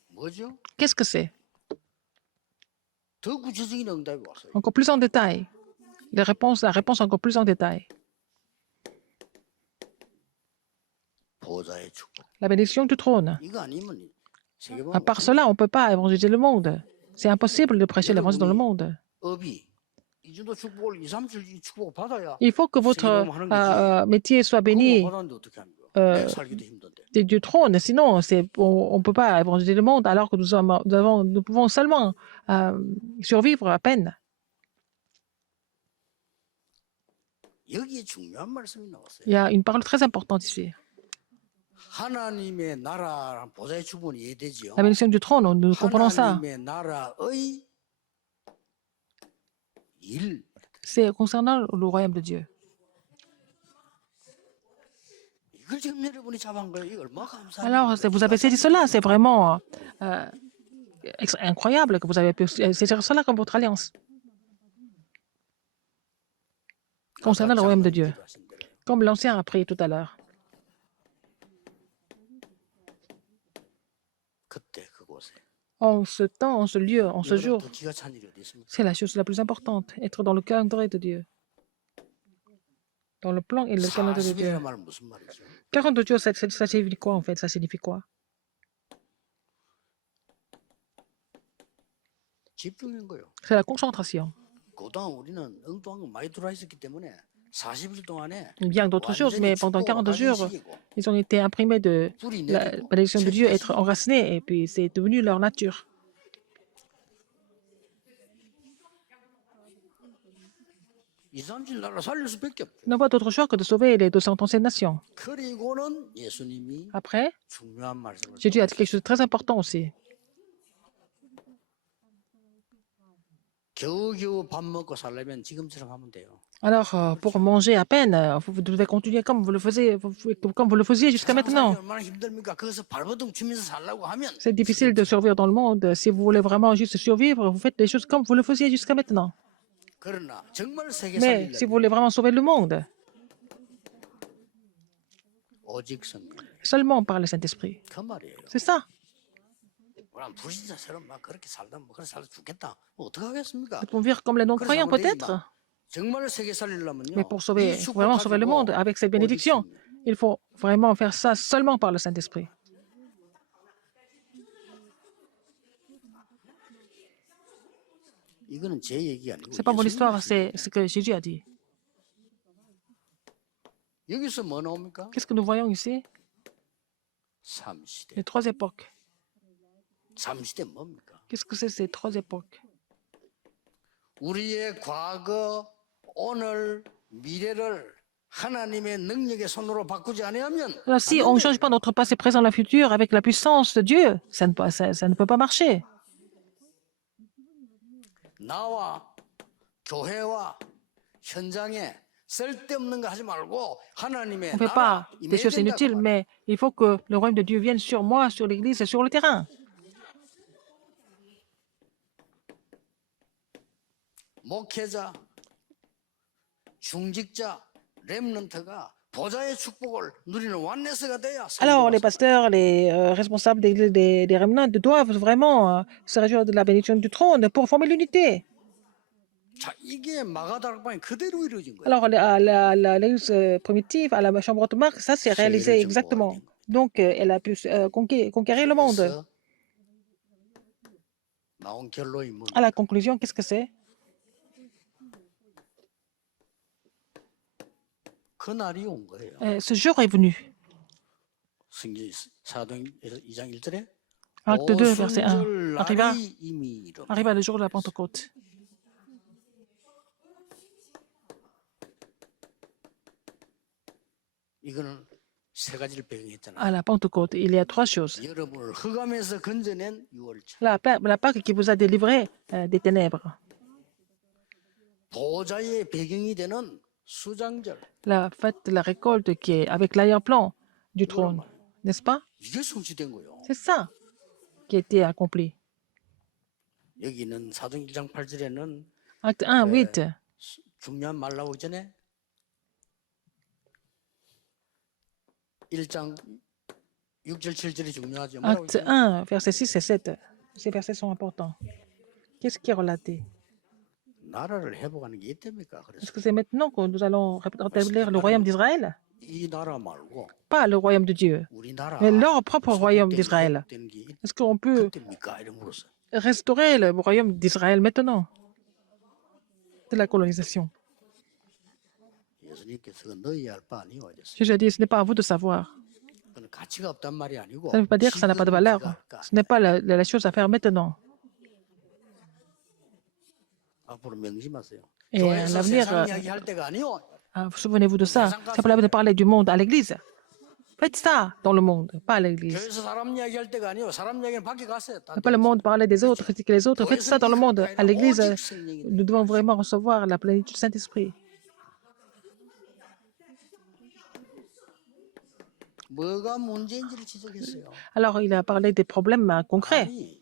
뭐죠? Qu'est-ce que c'est? 더 구체적인 응답이 왔어요. Encore plus en détail. La réponse encore plus en détail. 보좌의 축복. La bénédiction du trône. 이거 아니면 세계방 À part cela, on ne peut pas évangéliser le monde. C'est impossible de prêcher l'évangile dans le monde. 업이 이 정도 축복을 2, 3주 이 축복을 받아야 Il faut que votre métier soit béni 그거 받았는데 어떻게 합니까? 내가 살기도 힘든데. du trône. Sinon, on ne peut pas évangéliser le monde alors que nous pouvons seulement survivre à peine. 여기에 중요한 말씀이 나왔어요. Il y a une parole très importante ici. 하나님의 나라랑 보좌의 축복은 이해되지요. La bénédiction du trône, nous comprenons ça. 하나님의 나라의 일. C'est concernant le royaume de Dieu. 이걸 지금 여러분이 잡은 거예요. 이거 얼마나 감사해요. Alors, vous avez saisi cela, c'est vraiment incroyable que vous avez pu saisir cela comme votre alliance. concernant le royaume de Dieu, 기도하신 대로. comme l'ancien a prié tout à l'heure. 그때 그곳에 En ce temps, en ce lieu, en ce 이보다 jour, 더 기가 찬 일이 어디 있습니까? c'est la chose la plus importante, être dans le calendrier de Dieu, dans le plan et le calendrier de Dieu. 40일이라는 말은 무슨 말이죠? 40 jours, ça signifie quoi en fait? Ça signifie quoi? 집중인 거예요. C'est la concentration. 그동안 우리는 엉뚱한 거 많이 들어와 있었기 때문에 40일 동안에 Bien d'autres choses, mais pendant 40 jours, 시기고 ils ont été imprimés de 뿌리 la 내리고 bénédiction de Dieu, être 책임지고 enracinés, et puis c'est devenu leur nature. 2, 3일 나라 살릴 수밖에 없죠. Ils n'ont pas d'autre choix que de sauver les 237 nations. 그리고는 예수님이 Après, 중요한 말씀을 Jésus a dit quelque chose de très important aussi. 겨우겨우 밥 먹고 살려면 지금처럼 하면 돼요. Alors, pour manger à peine, vous devez continuer comme vous le faisiez jusqu'à 세상 살기 maintenant. 얼마나 힘듭니까? 거기서 발버둥 치면서 살려고 하면 C'est difficile de survivre dans le monde. Si vous voulez vraiment juste survivre, vous faites les choses comme vous le faisiez jusqu'à maintenant. 그러나 정말 세계 Mais si 살리려면 vous voulez vraiment sauver le monde, 오직 성령 seulement par le Saint-Esprit. 그 말이에요. C'est ça. 그럼 불신자처럼 막 그렇게 살다 뭐 그렇게 살다 죽겠다. 뭐 어떻게 하겠습니까? Ils vont vivre comme les non-croyants peut-être. 정말 세계 살리려면요. Mais pour 이 축복 vraiment sauver le 가지고 monde avec cette 오직 bénédiction, 성령. il faut vraiment faire ça seulement par le Saint-Esprit. 이거는 제 얘기 아니고 C'est pas mon 예수님 histoire, 말씀이에요. c'est ce que Jésus a dit. 여기서 뭐 나옵니까? Qu'est-ce que nous voyons ici? 삼시대. Les trois époques. 삼시대 뭡니까? Qu'est-ce que c'est ces trois époques? 우리의 과거, 오늘, 미래를 하나님의 능력의 손으로 바꾸지 않으면 Alors, si on ne change pas notre passé, présent, la futur avec la puissance de Dieu, ça ne peut pas marcher. 나와 교회와 현장에 쓸데없는 거 하지 말고 하나님의 On ne fait 나라 pas des choses inutiles, mais il faut que le royaume de Dieu vienne sur moi, sur l'Église et sur le terrain. 목회자, 중직자, 렘넌트가 보좌의 축복을 누리는 완내스가 돼야 Alors, les pasteurs, les responsables des remnants doivent vraiment se réjouir de la bénédiction du trône pour former l'unité. 자, 이게 마가다락방이 그대로 이루어진 거예요. Alors, l'Église primitive, à la chambre de Marc, ça s'est réalisé exactement. Donc, elle a pu conquérir le monde. 그래서 나온 결론이 뭡니까? À la conclusion, qu'est-ce que c'est? 그날이 온 거예요. Ce jour est venu. 성경 사도행 2장 1절에 Acte 2, verset 1. 오순절 날이 이미 이르. Arriva le jour de la Pentecôte. 이거는 세 가지를 배경했잖아요. À la Pentecôte, il y a trois choses. 여러분을 흑암에서 건져낸 6월절. La Pâque qui vous a délivré des ténèbres. 보좌의 배경이 되는 수장절. La fête de la récolte qui est avec l'arrière-plan du trône. N'est-ce pas? 이게 성취된 거예요. C'est ça qui a été accompli. 여기는 사도행 1장 8절에는 Acte 1, 8. 중요한 말 나오기 전에 1장 6절 7절이 중요하죠. 뭐라고 Acte 그러죠? 1, verset 6 et 7. Ces versets sont importants. Qu'est-ce qui est relaté? 나라를 회복하는 게 이때입니까? 그래서 Est-ce que c'est maintenant que nous allons rétablir le royaume d'Israël? 이 나라 말고 Pas le royaume de Dieu, 우리나라 mais leur propre royaume d'Israël. 되는 게 Est-ce qu'on peut 이때입니까? 이런 물었어요. restaurer le royaume d'Israël maintenant? De la colonisation. 예수님께서 그건 너희 할 바 아니오 하셨어요. Jésus a dit, ce n'est pas à vous de savoir. 그건 가치가 없단 말이 아니고 Ça ne veut pas dire que ça n'a pas de valeur. Ce n'est pas la chose à faire maintenant. 앞으로 명심하세요. Et à 교회에서 l'avenir, 세상 이야기 할 때가 아니오. souvenez-vous de ça. C'est pas la peine de parler du monde à l'église. Faites ça dans le monde, pas à l'église. 교회에서 사람 이야기 할 때가 아니오. 사람 이야기는 밖에 가세요. 다 Ne pas le monde parler des autres, critiquer les autres. Faites ça dans le monde. À l'église, nous devons vraiment recevoir la plénitude du Saint-Esprit. 뭐가 문제인지를 지적했어요. Alors, il a parlé des problèmes concrets. 아니,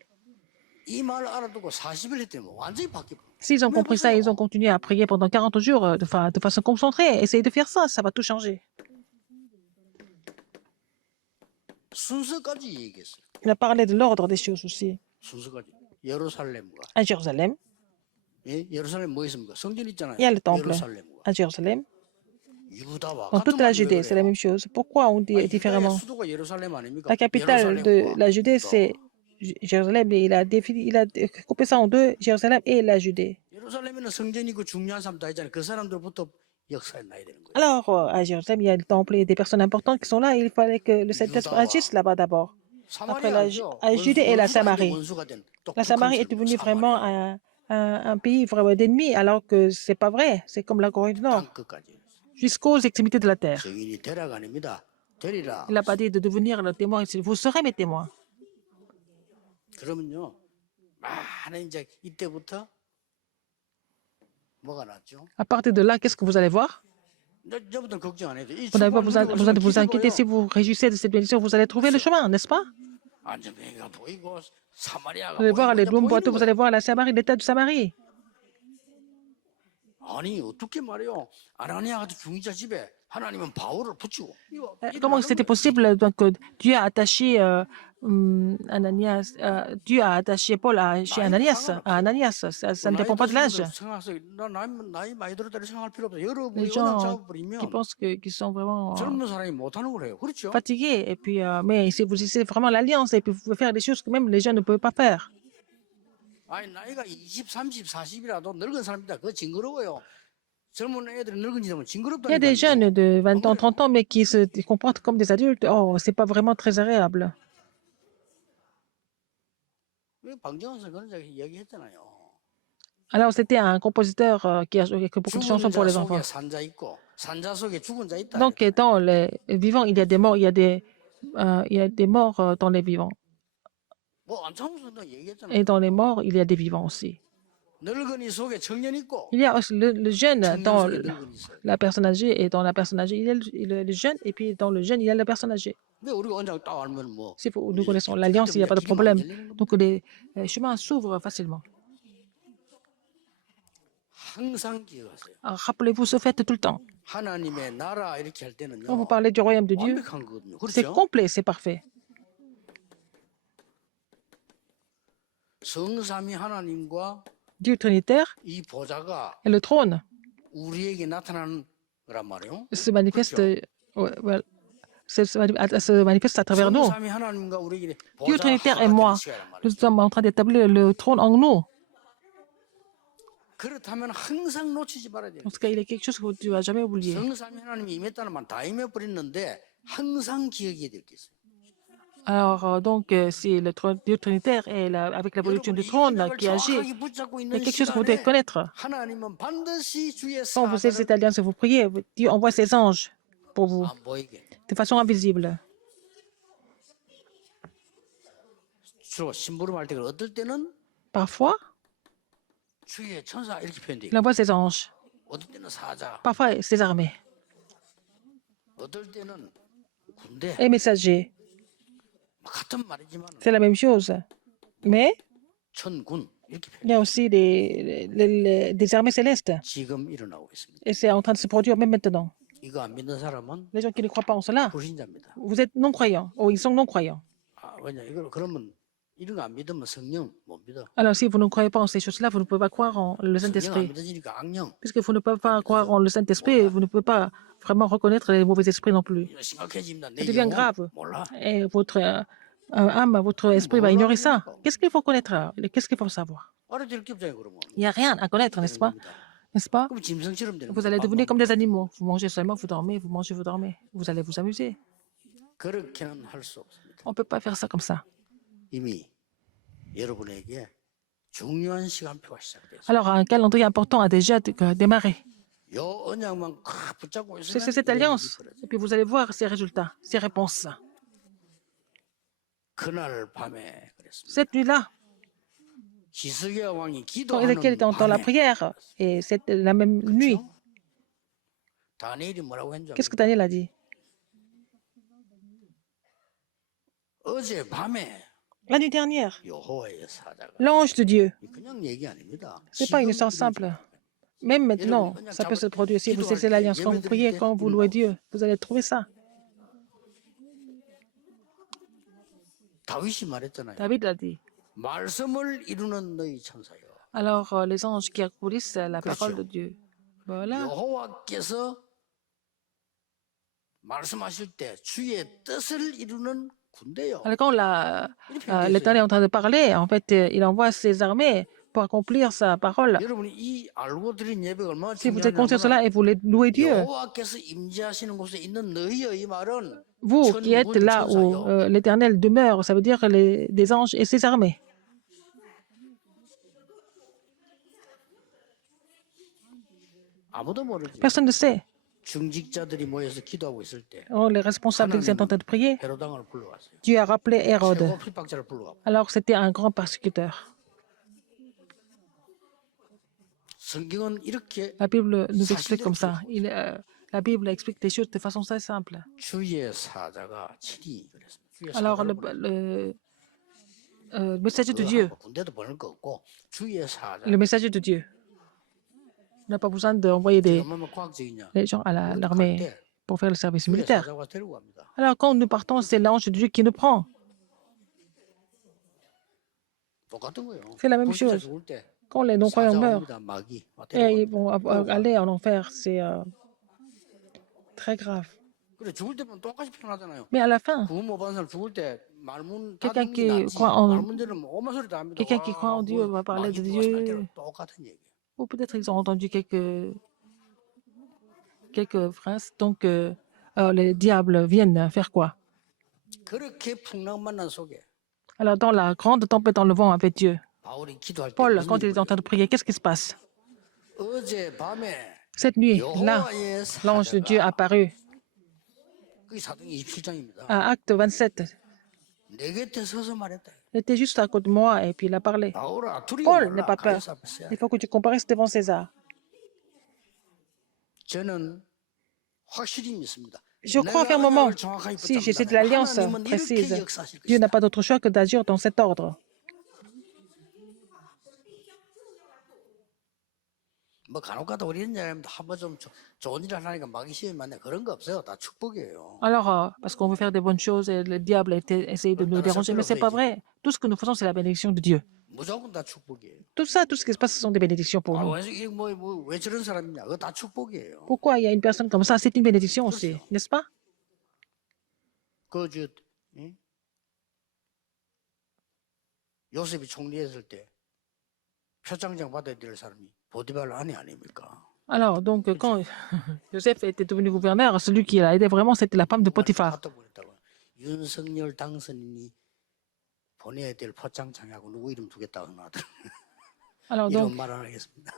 이 말 알아두고 40일 했더니 완전히 바뀌어. S'ils ont compris ça, ils ont continué à prier pendant 40 jours de façon concentrée. Essayez de faire ça, ça va tout changer. 순서까지 얘기했어요. Il a parlé de l'ordre des choses aussi. 순서까지. 예루살렘과 À Jérusalem, 예? 예루살렘 뭐 있습니까? 성전 있잖아요. il y a le temple. 예루살렘과 À Jérusalem, 유다와 dans 같은 toute la 말이 왜 Judée, c'est la 그래요? même chose. Pourquoi on dit 유다의 différemment? 수도가 예루살렘 아닙니까? La capitale de 예루살렘과 la Judée, 유다. c'est Jérusalem. Et il a coupé ça en deux, Jérusalem et la Judée. 예루살렘에는 성전이고 중요한 사람 다 있잖아요. 그 사람들부터 역사에 나야 되는 거예요. Alors, à Jérusalem, il y a le temple et des personnes importantes qui sont là. Il fallait que le Saint-Esprit agisse là-bas d'abord. Après, 사마리아죠. à Judée et la 원수가 이제 Samarie. 원수가 된 La 독특한 Samarie est 질문. devenue vraiment un pays vraiment d'ennemis, alors que c'est pas vrai. C'est comme la Corée du Nord, 땅끝까지. jusqu'aux extrémités de la terre. 증인이 되라가 아닙니다. 되리라. Il n'a pas dit de devenir le témoin. Il dit, vous serez mes témoins. 그러면요. 많은 이제 이때부터 뭐가 났죠? À partir de là, qu'est-ce que vous allez voir? 이제부터 걱정 안 해도 이 Vous n'avez pas 축복을 besoin de 누리고 vous inquiéter. Si 기도해요. vous réjouissez de cette bénédiction, vous allez trouver le chemin, n'est-ce pas? 안전뱅이가 보이고 사마리아가 Vous allez voir 보이고 les 이제 dômes 보이는 boiteux, vous allez 거예요. voir la Samarie, l'état de Samarie. 아니 어떻게 말이요? 아나니아 같은 중위자 집에 하나님은 바울을 붙이고 이거 일을 Comment 하는 c'était 거예요. possible donc, que Dieu a attaché Ananias, Dieu a attaché Paul chez Ananias, à Ananias. Ça ne dépend pas de l'âge. 나이 많이 들었다고 생각할 필요 없어. Les 여러분이 언약 gens qui 잡아버리면 pensent qu'ils sont vraiment 젊은 사람이 못하는 거래요. 그렇죠? fatigués. Et puis, mais si vous essayez vraiment l'alliance, et puis vous pouvez faire des choses que même les gens ne peuvent pas faire. 아니 나이가 20, 30, 40이라도 늙은 사람이다. 그거 징그러워요. 젊은 애들이 늙은 지 되면 Il y a des jeunes 징그럽다니까요. de 20 ans, 30 ans, mais qui se comportent comme des adultes. Oh, c'est pas vraiment très agréable. 방정환 그런 얘기했잖아요. Alors, c'était un compositeur qui a écrit beaucoup de 죽은 chansons pour 자 les 속에 enfants. 산자 있고 산자 속에 죽은 자 있다. Donc, dans les vivants, il y a des morts, il y a des morts dans les vivants. 뭐 안창수도 얘기했잖아요. Et dans les morts, il y a des vivants aussi. 늙은이 속에 청년 있고 Il y a aussi le jeune 청년 dans 속에 늙은이 있어요. la personne âgée, et dans la personne âgée, il y a le jeune, et puis dans le jeune, il y a la personne âgée. 근데 우리가 언장 딱 알면 뭐 Si nous connaissons l'alliance, il n'y a pas de problème. Donc, les chemins s'ouvrent facilement. 항상 기억하세요. Alors, rappelez-vous ce fait tout le temps. 하나님의 나라 이렇게 할 Quand vous 때는요. parlez du royaume de Dieu, 완벽한 거거든요. c'est 그렇죠? complet, c'est parfait. 성삼위 하나님과 Dieu trinitaire 이 보좌가 et le trône 우리에게 나타나는 거란 말이에요. se manifestent, se manifestent à travers nous. 성삼위 하나님과 우리에게 Dieu 보좌 trinitaire et 하나가 moi, 되는 시간이란 말이에요. nous sommes en train d'établir le trône en nous. 그렇다면 항상 놓치지 말아야 돼요. En tout cas, il y a quelque chose que tu ne vas jamais oublier. 성삼위 하나님이 임했다는 말 다 임해버렸는데 항상 기억해야 될 게 있어요. Alors, donc, c'est le Dieu trinitaire et avec l'évolution du trône qui agit. Il y a quelque chose que vous devez connaître. 하나님은 반드시 주의 Quand vous êtes cette 사자를 alliance et vous priez, Dieu envoie ses anges pour vous, 안 보이게 de façon invisible. 주로 심부름할 때 어떨 때는 Parfois, 주의 천사 이렇게 표현돼요. il envoie ses anges. 어떨 때는 사자, Parfois, ses armées 어떨 때는 군대. et messagers. 같은 말이지만 C'est la même chose. Mais 천군 이렇게 표현. il y a aussi des armées célestes. 지금 일어나고 있습니다. Et c'est en train de se produire même maintenant. 이거 안 믿는 사람은 Les gens qui ne croient pas en cela, 불신자입니다. vous êtes non-croyants. Oh, ils sont non-croyants. 아, 왜냐 이걸 그러면 이런 거 안 믿으면 성령 못 믿어. Alors, si vous ne croyez pas en ces choses-là, vous ne pouvez pas croire en le 성령 안 Saint-Esprit. 믿어지니까 악령. Puisque vous ne pouvez pas croire en le Saint-Esprit, vous ne pouvez pas vraiment reconnaître les mauvais esprits non plus. 이거 심각해집니다. Ça 내 devient 영혼 grave. 몰라. Et votre âme, votre esprit va ignorer ça. Qu'est-ce qu'il faut connaître? Qu'est-ce qu'il faut savoir? 알아들 게 없잖아요 그러면. Il n'y a rien à connaître, n'est-ce pas? N'est-ce pas? 그럼 짐승처럼 되는 Vous allez 거예요. devenir comme des animaux. Vous mangez seulement, vous dormez, vous mangez, vous dormez. Vous allez vous amuser. 그렇게는 할 수 없습니다. On ne peut pas faire ça comme ça. 이미 여러분에게 중요한 시간표가 시작됐어요. Alors, un calendrier important a déjà démarré. 요 언약만 꽉 붙잡고 C'est 있으면 cette 이런 일이 alliance. 벌어져요. Et puis vous allez voir ses résultats, ses réponses. 그날 밤에 그랬습니다. Cette nuit-là, 히스기야 왕이 quand 기도하는 Ézéchiel était dans la 밤에 prière, et c'est la même nuit, 그렇죠? 다니엘이 뭐라고 했는지 qu'est-ce que Daniel a dit? 어제 밤에 La nuit dernière, 여호와의 사자가 l'ange de Dieu, 그냥 얘기 아닙니다. ce n'est pas une 지금 histoire 이런 simple. 상황. Même 여러분이 maintenant, 그냥 ça peut 잡아 se produire. Si vous 기도할 cessez 때 l'alliance, quand vous 예배 드릴 priez, 때 quand vous 이런 louez 나오죠. Dieu, vous allez trouver ça. 다윗이 말했잖아요. David l'a dit. 말씀을 이루는 너희 천사요. Alors, les anges qui accomplissent la parole 그렇죠. de Dieu. Voilà. 여호와께서 말씀하실 때 주의 뜻을 이루는 군대요. Alors, quand 이렇게 표현되어 l'Éternel est 있어요. en train de parler, en fait, il envoie ses armées pour accomplir sa parole. 여러분이 이 알고 드린 예배가 얼마나 Si vous êtes conscient de cela 중요하냐면 et vous louez Dieu, 여호와께서 임재하시는 곳에 있는 너희의 이 말은 vous qui êtes 천군 là où 천사요. l'Éternel demeure, ça veut dire des anges et ses armées. 아무도 모르지. Personne ne sait. 중직자들이 모여서 기도하고 있을 때 Oh, les responsables qui étaient en train de prier, 헤로당을 불러왔어요. Dieu a rappelé Hérode. 최고 핍박자를 불러왔고 Alors, c'était un grand persécuteur. 성경은 이렇게 La Bible nous explique comme ça. La Bible explique les choses de façon très simple. 주의 사자가 친히 그랬습니다. 주의 Alors, 사자를 보내. le messager de Dieu, 군대도 보낼 거 없고 주의 사자. le messager de Dieu, on n'a pas besoin d'envoyer 얼마나 과학적이냐. les gens à l'armée pour faire le service 주의 militaire. 사자가 데리고 갑니다. Alors, quand nous partons, c'est l'ange de Dieu qui nous prend. 똑같은 거예요. C'est la même 불신자 chose. 죽을 때 Quand les non-croyants 사자 meurent, 옵니다. 마귀 와 et ils 데려가. vont aller en enfer, c'est très grave. 그래 죽을 때면 똑같이 표현하잖아요. Mais à la fin, 구원 못 받은 사람 죽을 때 말문 Quelqu'un 닫는 qui 게 낫지. croit en- 말문제는 오만 소리 다 합니다. quelqu'un qui croit en Dieu va parler de Dieu. 똑같은 얘기. ou peut-être ils ont entendu quelques phrases. Donc, les diables viennent faire quoi? 그렇게 풍랑만난 속에 Alors, dans la grande tempête dans le vent avec Dieu, 바울이 기도할 때 Paul, 무슨 quand il 일이 est en train de prier, qu'est-ce qui se passe? 어제 밤에 Cette nuit, là, 여호와의 l'ange de Dieu 사자가 apparut 그게 사도행 27장입니다. à Acte 27. 내 곁에 서서 말했다. Il était juste à côté de moi et puis il a parlé. 바울아 두려워 Paul, n'aie 말라. pas peur. 가이사 앞에 서야 Il 돼. faut que tu comparaisses devant César. 저는 확실히 믿습니다. Je crois 내가 fermement, 언약을 정확하게 si j'ai cette 붙잡는다면 alliance 하나님은 이렇게 précise, 역사하실 Dieu n'a 것이다. pas d'autre choix que d'agir dans cet ordre. 뭐 간혹가다 우리 이런 얘기하면 한번 좀 좋은 일을 하니까 마귀 시험이 많네. 그런 거 없어요. 다 축복이에요. Alors, parce qu'on veut faire des bonnes choses et le diable essaye de nous déranger, mais ce n'est pas vrai. Tout ce que nous faisons, c'est la bénédiction de Dieu. 무조건 다 축복이에요. Tout ça, tout ce qui se passe, ce sont des bénédictions pour nous. 왜 저런 사람이냐? 그거 다 축복이에요. Pourquoi il y a une personne comme ça? C'est une bénédiction aussi, n'est-ce pas? 그저 요셉이 총리했을 때 표창장 받아야 될 사람이 보디발 아내 아닙니까? Alors, donc, quand Joseph était devenu gouverneur, celui qui l'a aidé vraiment, c'était la femme de Potiphar. 갖다 보냈다고. 윤석열 당선인이 보내야 될 표창장하고 누구 이름 두겠다고 하더라고요. Alors, donc, 이런 말 안 하겠습니다.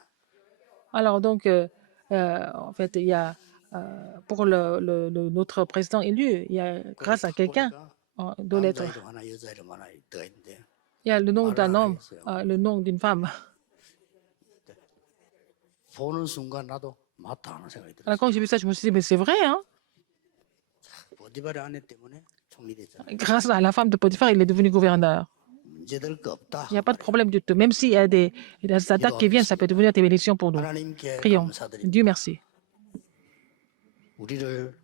en fait, il y a, pour notre président élu, il y a, grâce à quelqu'un, deux lettres, 남자 이름 하나, 여자 이름 하나 더 있는데 il y a le nom d'un homme, le nom d'une femme. 보는 순간 나도 맞다 하는 생각이 들어요. Alors, quand j'ai vu ça, je me suis dit, mais c'est vrai, hein? 보디발의 아내 때문에 총리됐잖아요. Grâce à la femme de Potiphar, il est devenu gouverneur. 문제될 거 없다. Il n'y a pas de problème du tout. Même s'il y a des attaques qui viennent, ça peut devenir des bénédictions pour nous. 하나님께 Prions. 감사드립니다. Dieu merci. 우리를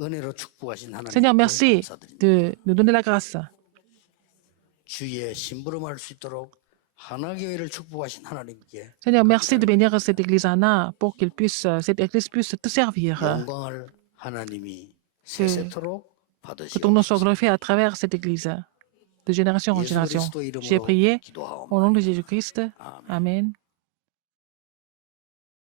은혜로 축복하신 Seigneur, 하나님께 merci 감사드립니다. de nous donner la grâce. 주의 심부름할 수 있도록 하나교회를 축복하신 하나님께 Seigneur, merci de bénir cette église Anna pour cette église puisse te servir. 영광을 하나님이 세세토록 Que ton nom soit 받으시옵소서. glorifié à travers cette église, de génération en 예수 génération. 그리스도 J'ai 이름으로 prié 기도하옵나이다. au nom de Jésus-Christ. Amen.